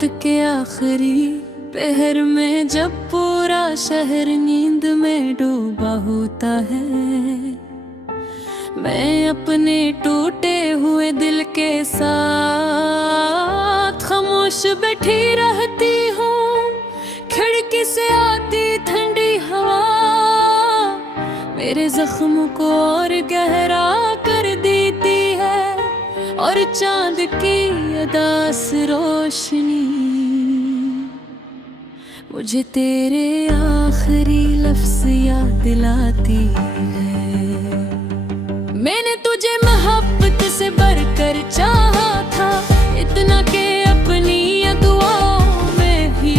रात के आखिरी पहर में जब पूरा शहर नींद में डूबा होता है, मैं अपने टूटे हुए दिल के साथ खामोश बैठी रहती हूँ। खिड़की से आती ठंडी हवा मेरे जख्म को और गहरा कर देती है, और चांद की उदास रोशनी मुझे तेरे आखिरी लफ्ज़ याद दिलाती है। मैंने तुझे मोहब्बत से बढ़कर चाहा था, इतना के अपनी दुआओं में ही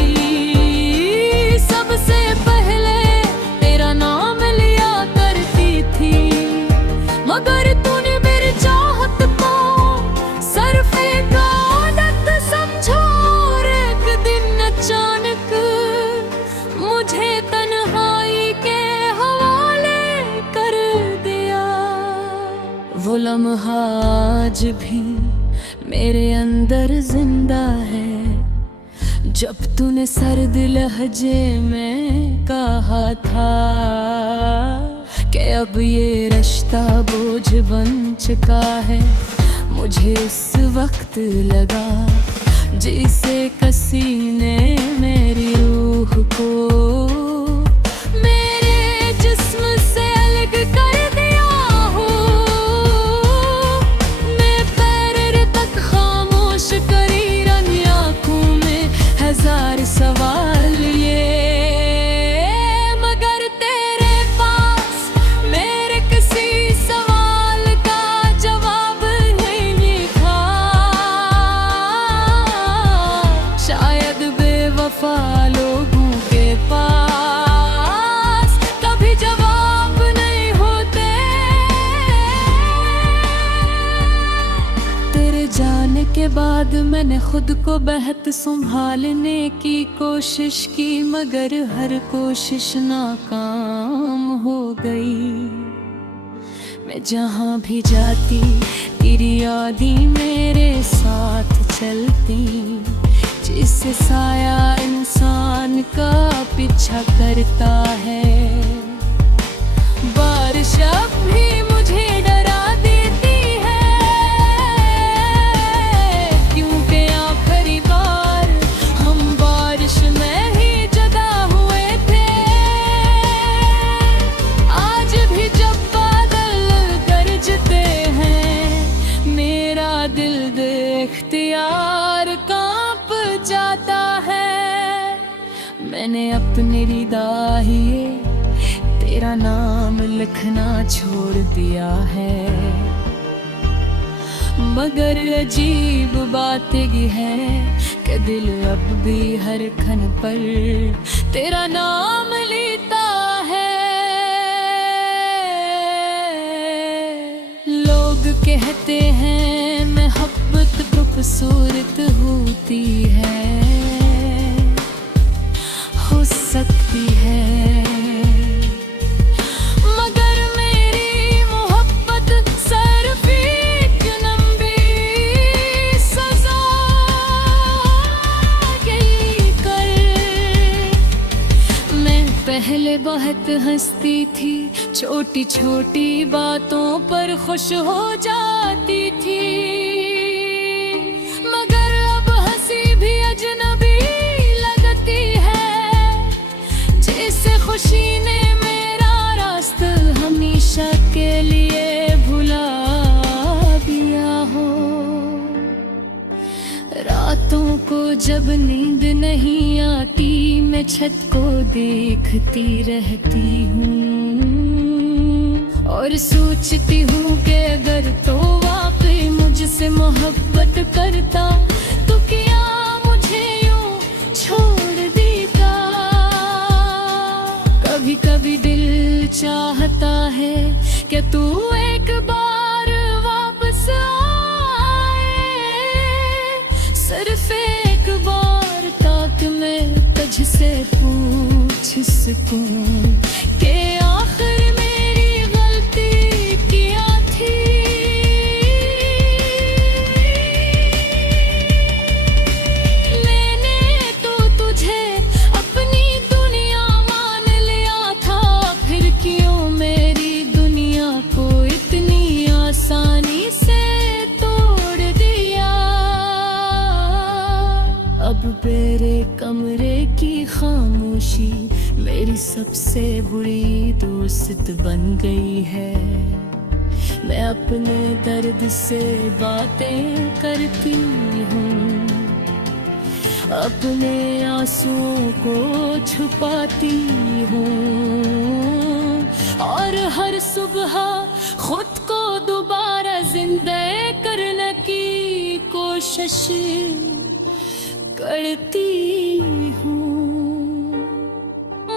सबसे पहले तेरा नाम लिया करती थी। मगर तूने मेरी चाहत को सरफे का आदत समझा और एक दिन अचानक मुझे तन्हाई के हवाले कर दिया। वो लम्हा आज भी मेरे अंदर जिंदा है, जब तूने सर्द लहजे में कहा था कि अब ये रिश्ता बोझ बन चुका है। मुझे इस वक्त लगा जिसे किसी ने मेरी रूह को मेरे जिस्म से अलग कर दिया हो। मैं पैर तक खामोश करी रही आँखों में हजार सवाल ये, मगर तेरे पास मेरे किसी सवाल का जवाब नहीं लिखा। शायद बेवफा लोगों के पास कभी जवाब नहीं होते। तेरे जाने के बाद मैंने खुद को बेहद संभालने की कोशिश की, मगर हर कोशिश नाकाम हो गई। मैं जहाँ भी जाती तेरी यादें मेरे साथ चलती, जिससे साया इंसान का पीछा करता है। बारिश अब भी मुझे डरा देती है, क्योंकि आखिरी बार हम बारिश में ही जुदा हुए थे। आज भी जब बादल गरजते हैं मेरा दिल बेख्तियार कांप जाता है। मैंने अपनी रिदाहिए तेरा नाम लिखना छोड़ दिया है, मगर अजीब बात ये है कि दिल अब भी हर खन पर तेरा नाम लेता है। लोग कहते हैं मोहब्बत खूबसूरत होती है, हो सकती है, मगर मेरी मोहब्बत सिर्फ एक लंबी सजा गई कर। मैं पहले बहुत हंसती थी, छोटी छोटी बातों पर खुश हो जाती थी, मगर अब हंसी भी अजनबी लगती है। जिसे खुशी ने मेरा रास्ता हमेशा के लिए भुला दिया हो। रातों को जब नींद नहीं आती मैं छत को देखती रहती हूँ और सोचती हूँ कि अगर तो वाकई मुझसे मोहब्बत करता तो क्या मुझे यूं छोड़ देता। कभी कभी दिल चाहता है कि तू एक बार वापस आए, सिर्फ एक बार ताकि मैं तुझसे पूछ सकूं कि आखिर मेरी गलती क्या थी। मैंने कमरे की खामोशी मेरी सबसे बुरी दोस्त बन गई है। मैं अपने दर्द से बातें करती हूँ, अपने आंसुओं को छुपाती हूँ, और हर सुबह खुद को दोबारा जिंदा करने की कोशिश करती हूँ।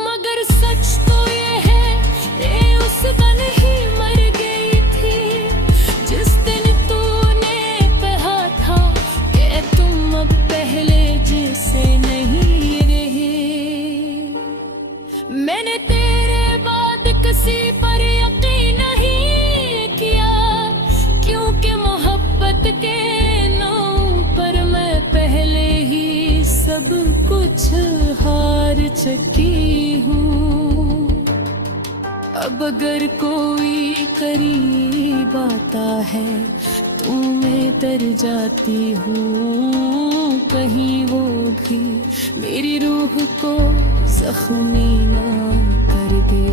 मगर सच तो ये है, ये उस दिन ही मर गई थी जिस दिन तूने कहा था कि तुम अब पहले जैसे नहीं रहे। मैंने तेरे बाद किसी पर यकीन नहीं किया, क्योंकि मोहब्बत के नाम पर मैं पहले ही सब कुछ हार चुकी हूँ। अब अगर कोई करीब आता है तो मैं डर जाती हूँ, कहीं वो भी मेरी रूह को जख्मी ना कर दे।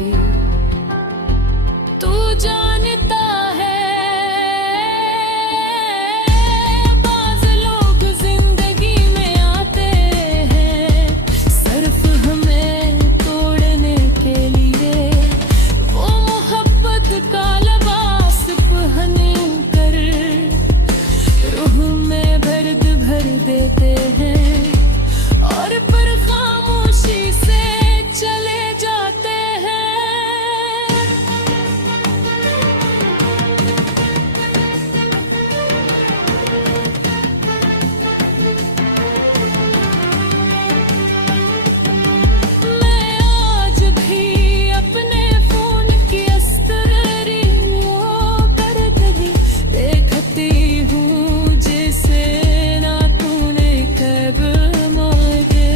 तू जानता है बाज़ लोग जिंदगी में आते हैं सिर्फ हमें तोड़ने के लिए, वो मोहब्बत का लिबास पहन कर रूह में दर्द भर देते हैं, और फिर खामोशी से चले जाते हैं। मैं आज भी अपने फोन की अस्टरियों कर कहीं देखती हूँ, जैसे ना तूने कब मांगे।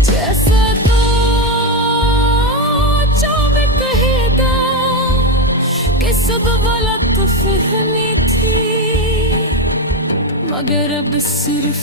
जैसा तो जो मैं कहता कि सब गलत फहमी थी, मगर अब सिर्फ